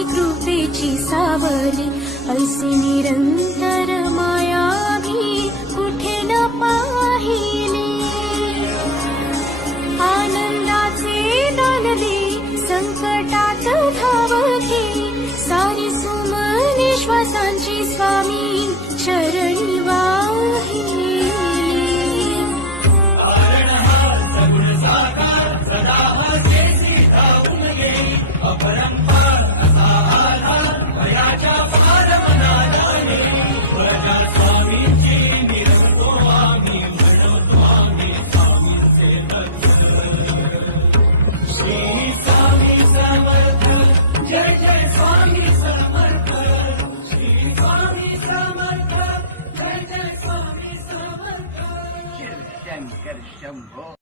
स्वामी कृपेची सावली, ऐसी निरंतर माया भी कुठे न पाहिली. आनंदाचे दान दे, संकटात धावते, सारी सुमने श्वासांची स्वामी चरणी वाहिली. शंकर शंभो.